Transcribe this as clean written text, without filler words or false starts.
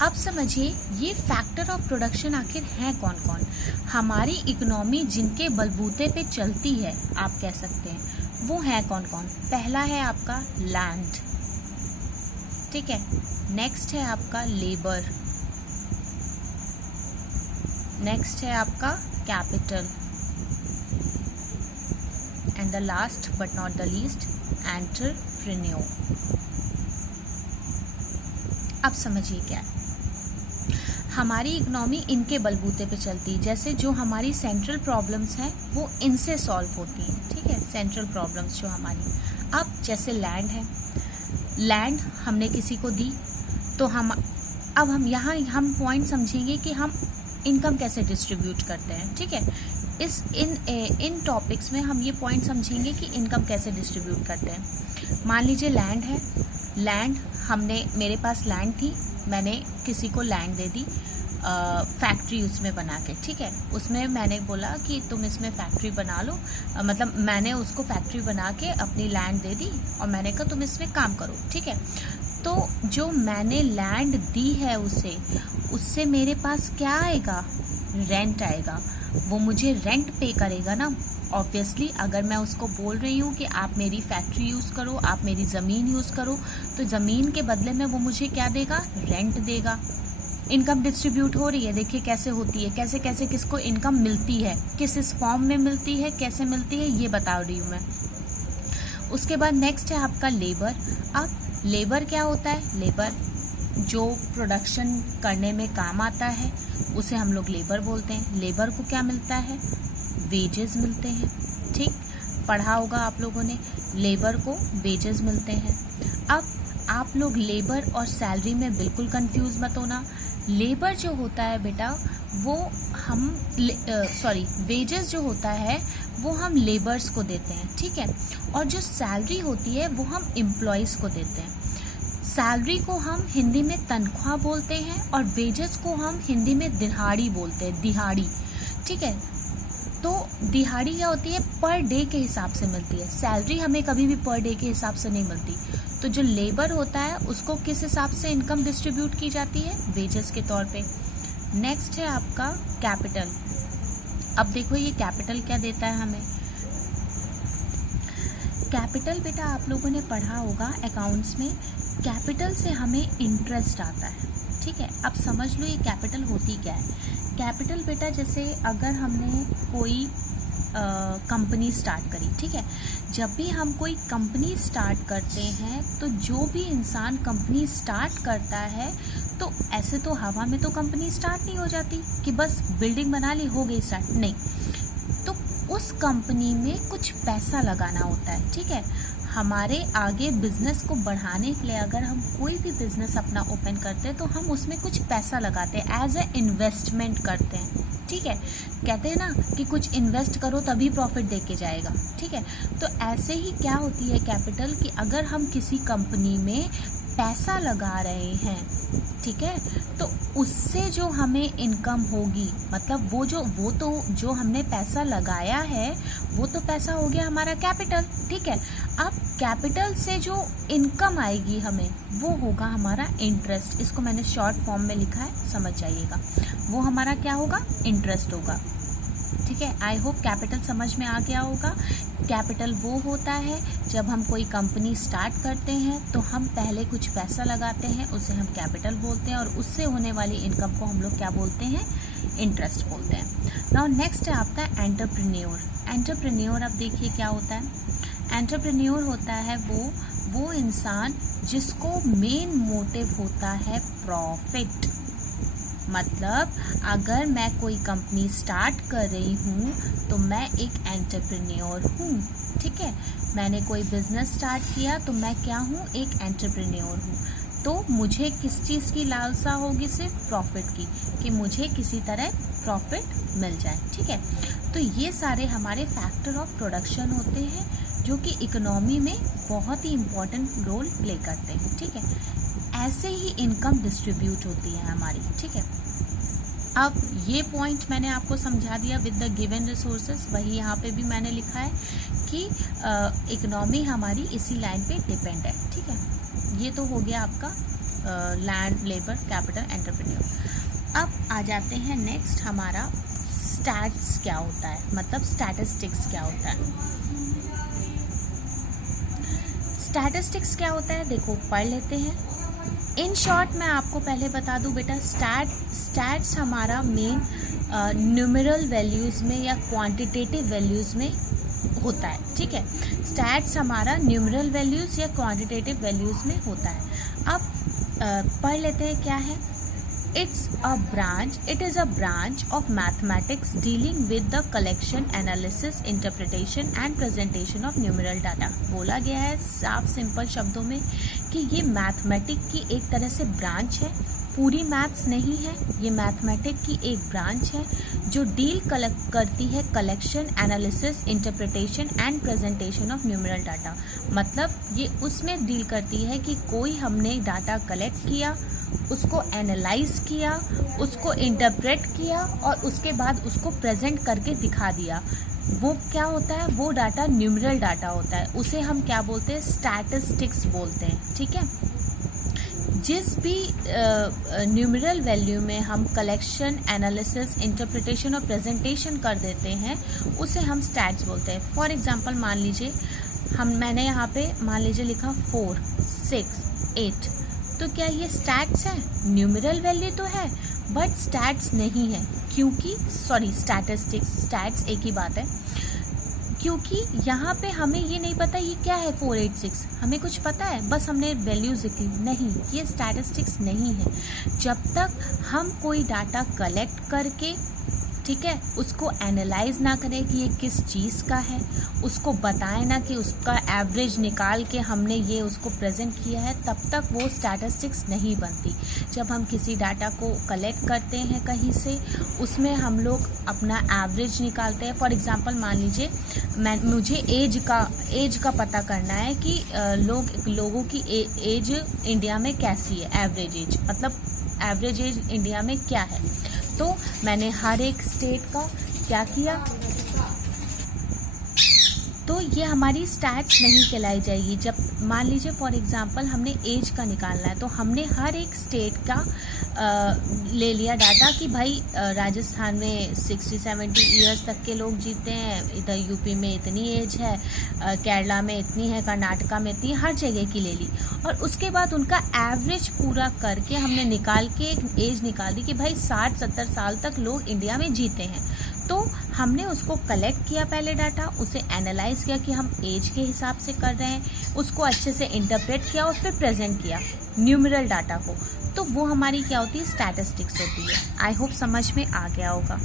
अब समझिए ये फैक्टर ऑफ प्रोडक्शन आखिर हैं कौन कौन। हमारी इकोनॉमी जिनके बलबूते पे चलती है आप कह सकते हैं, वो हैं कौन कौन। पहला है आपका लैंड, ठीक है। नेक्स्ट है आपका लेबर, नेक्स्ट है आपका capital, and the last but not the least entrepreneur. अब समझिए क्या है, हमारी इकोनॉमी इनके बलबूते पे चलती है। जैसे जो हमारी सेंट्रल प्रॉब्लम्स हैं वो इनसे सॉल्व होती हैं, ठीक है, सेंट्रल प्रॉब्लम्स जो हमारी। अब जैसे लैंड है, लैंड हमने किसी को दी तो अब हम यहाँ हम पॉइंट समझेंगे कि हम इनकम कैसे डिस्ट्रीब्यूट करते हैं, ठीक है। इन टॉपिक्स में हम ये पॉइंट समझेंगे कि इनकम कैसे डिस्ट्रीब्यूट करते हैं। मान लीजिए लैंड है, लैंड मेरे पास लैंड थी, मैंने किसी को लैंड दे दी फैक्ट्री उसमें बना के, ठीक है। उसमें मैंने बोला कि तुम इसमें फैक्ट्री बना लो, मतलब मैंने उसको फैक्ट्री बना के अपनी लैंड दे दी और मैंने कहा तुम इसमें काम करो, ठीक है। तो जो मैंने लैंड दी है उससे मेरे पास क्या आएगा, रेंट आएगा। वो मुझे रेंट पे करेगा ना ऑब्वियसली। अगर मैं उसको बोल रही हूँ कि आप मेरी फैक्ट्री यूज़ करो, आप मेरी ज़मीन यूज़ करो, तो ज़मीन के बदले में वो मुझे क्या देगा, रेंट देगा। इनकम डिस्ट्रीब्यूट हो रही है, देखिए कैसे होती है, कैसे कैसे किसको इनकम मिलती है, किस इस फॉर्म में मिलती है, कैसे मिलती है, ये बता रही हूँ मैं। उसके बाद नेक्स्ट है आपका लेबर। अब लेबर क्या होता है, लेबर जो प्रोडक्शन करने में काम आता है उसे हम लोग लेबर बोलते हैं। लेबर को क्या मिलता है, वेजेस मिलते हैं, ठीक, पढ़ा होगा आप लोगों ने, लेबर को वेजेस मिलते हैं। अब आप लोग लेबर और सैलरी में बिल्कुल कंफ्यूज मत होना। लेबर जो होता है बेटा वो हम वेजेस जो होता है वो हम लेबर्स को देते हैं, ठीक है। और जो सैलरी होती है वो हम एम्प्लॉयज़ को देते हैं। सैलरी को हम हिंदी में तनख्वाह बोलते हैं और वेजेस को हम हिंदी में दिहाड़ी बोलते हैं, दिहाड़ी, ठीक है। तो दिहाड़ी क्या होती है, पर डे के हिसाब से मिलती है। सैलरी हमें कभी भी पर डे के हिसाब से नहीं मिलती। तो जो लेबर होता है उसको किस हिसाब से इनकम डिस्ट्रीब्यूट की जाती है, वेजेस के तौर पे। नेक्स्ट है आपका कैपिटल। अब देखो ये कैपिटल क्या देता है हमें। कैपिटल बेटा आप लोगों ने पढ़ा होगा अकाउंट्स में, कैपिटल से हमें इंटरेस्ट आता है, ठीक है। अब समझ लो ये कैपिटल होती क्या है। कैपिटल बेटा जैसे अगर हमने कोई कंपनी स्टार्ट करी, ठीक है। जब भी हम कोई कंपनी स्टार्ट करते हैं तो जो भी इंसान कंपनी स्टार्ट करता है तो ऐसे तो हवा में तो कंपनी स्टार्ट नहीं हो जाती कि बस बिल्डिंग बना ली हो गई स्टार्ट, नहीं। तो उस कंपनी में कुछ पैसा लगाना होता है, ठीक है। हमारे आगे बिजनेस को बढ़ाने के लिए अगर हम कोई भी बिजनेस अपना ओपन करते हैं तो हम उसमें कुछ पैसा लगाते हैं, एज ए इन्वेस्टमेंट करते हैं, ठीक है। कहते हैं ना कि कुछ इन्वेस्ट करो तभी प्रॉफिट दे के जाएगा, ठीक है। तो ऐसे ही क्या होती है कैपिटल कि अगर हम किसी कंपनी में पैसा लगा रहे हैं, ठीक है, तो उससे जो हमें इनकम होगी, मतलब वो तो जो हमने पैसा लगाया है वो तो पैसा हो गया हमारा कैपिटल, ठीक है। अब कैपिटल से जो इनकम आएगी हमें वो होगा हमारा इंटरेस्ट। इसको मैंने शॉर्ट फॉर्म में लिखा है, समझ जाइएगा। वो हमारा क्या होगा, इंटरेस्ट होगा, ठीक है। आई होप कैपिटल समझ में आ गया होगा। कैपिटल वो होता है जब हम कोई कंपनी स्टार्ट करते हैं तो हम पहले कुछ पैसा लगाते हैं, उसे हम कैपिटल बोलते हैं, और उससे होने वाली इनकम को हम लोग क्या बोलते हैं, इंटरेस्ट बोलते हैं। नाउ नेक्स्ट है आपका एंटरप्रेन्योर। एंटरप्रेन्योर अब देखिए क्या होता है। एंटरप्रेन्योर होता है वो इंसान जिसको मेन मोटिव होता है प्रॉफिट। मतलब अगर मैं कोई कंपनी स्टार्ट कर रही हूँ तो मैं एक एंटरप्रेन्योर हूँ, ठीक है। मैंने कोई बिजनेस स्टार्ट किया तो मैं क्या हूँ, एक एंटरप्रेन्योर हूँ। तो मुझे किस चीज़ की लालसा होगी, सिर्फ प्रॉफिट की, कि मुझे किसी तरह प्रॉफिट मिल जाए, ठीक है। तो ये सारे हमारे फैक्टर ऑफ प्रोडक्शन होते हैं जो कि इकोनॉमी में बहुत ही इम्पोर्टेंट रोल प्ले करते हैं, ठीक है। ऐसे ही इनकम डिस्ट्रीब्यूट होती है हमारी, ठीक है। अब ये पॉइंट मैंने आपको समझा दिया विद द गिवन रिसोर्सेज। वही यहाँ पे भी मैंने लिखा है कि इकोनॉमी हमारी इसी लाइन पे डिपेंड है, ठीक है। ये तो हो गया आपका लैंड, लेबर, कैपिटल, एंटरप्रेन्योर। अब आ जाते हैं नेक्स्ट हमारा स्टैट्स क्या होता है, मतलब स्टैटिस्टिक्स क्या होता है। स्टैटिस्टिक्स क्या होता है देखो पढ़ लेते हैं। इन शॉर्ट मैं आपको पहले बता दूं बेटा, स्टैट्स हमारा मेन न्यूमेरल वैल्यूज़ में या क्वांटिटेटिव वैल्यूज़ में होता है, ठीक है। स्टैट्स हमारा न्यूमेरल वैल्यूज़ या क्वांटिटेटिव वैल्यूज़ में होता है। अब पढ़ लेते हैं क्या है। it is a branch of mathematics dealing with the collection, analysis, interpretation and presentation of numeral data। बोला गया है साफ सिंपल शब्दों में कि ये मैथमेटिक की एक तरह से ब्रांच है, पूरी मैथ्स नहीं है, ये मैथमेटिक की एक ब्रांच है जो डील करती है collection, analysis, interpretation and presentation of numeral data. मतलब ये उसमें डील करती है कि कोई हमने डाटा कलेक्ट किया, उसको एनालाइज किया, उसको इंटरप्रेट किया और उसके बाद उसको प्रेजेंट करके दिखा दिया। वो क्या होता है, वो डाटा न्यूमेरल डाटा होता है, उसे हम क्या बोलते हैं, स्टैटिस्टिक्स बोलते हैं, ठीक है। जिस भी न्यूमेरल वैल्यू में हम कलेक्शन, एनालिसिस, इंटरप्रिटेशन और प्रेजेंटेशन कर देते हैं उसे हम स्टैट्स बोलते हैं। फॉर एग्जांपल मान लीजिए मैंने यहाँ पे मान लीजिए लिखा 4, 6, 8, तो क्या ये स्टैट्स है? न्यूमेरल वैल्यू तो है बट स्टैट्स नहीं है, क्योंकि स्टैट्स एक ही बात है, क्योंकि यहाँ पे हमें ये नहीं पता ये क्या है 486, हमें कुछ पता है बस हमने वैल्यूज लिखी, नहीं ये स्टैटिस्टिक्स नहीं है। जब तक हम कोई डाटा कलेक्ट करके, ठीक है, उसको एनालाइज ना करें कि ये किस चीज़ का है, उसको बताएं ना कि उसका एवरेज निकाल के हमने ये उसको प्रेजेंट किया है, तब तक वो स्टैटिस्टिक्स नहीं बनती। जब हम किसी डाटा को कलेक्ट करते हैं कहीं से, उसमें हम लोग अपना एवरेज निकालते हैं। फॉर एग्जांपल मान लीजिए मुझे एज का पता करना है कि लोगों की एज इंडिया में कैसी है, एवरेज एज, मतलब एवरेज एज इंडिया में क्या है। तो मैंने हर एक स्टेट का क्या किया, तो ये हमारी स्टैट्स नहीं कहलाई जाएगी। जब मान लीजिए फॉर एग्जांपल हमने एज का निकालना है, तो हमने हर एक स्टेट का ले लिया डाटा कि भाई राजस्थान में 60-70 ईयर्स तक के लोग जीते हैं, इधर यूपी में इतनी एज है, केरला में इतनी है, कर्नाटका में इतनी, हर जगह की ले ली और उसके बाद उनका एवरेज पूरा करके हमने निकाल के एक एज निकाल दी कि भाई 60-70 साल तक लोग इंडिया में जीते हैं। तो हमने उसको कलेक्ट किया पहले डाटा, उसे एनालाइज किया कि हम एज के हिसाब से कर रहे हैं, उसको अच्छे से इंटरप्रेट किया, उस पर प्रेजेंट किया न्यूमेरल डाटा को, तो वो हमारी क्या होती है, स्टैटिस्टिक्स होती है। आई होप समझ में आ गया होगा।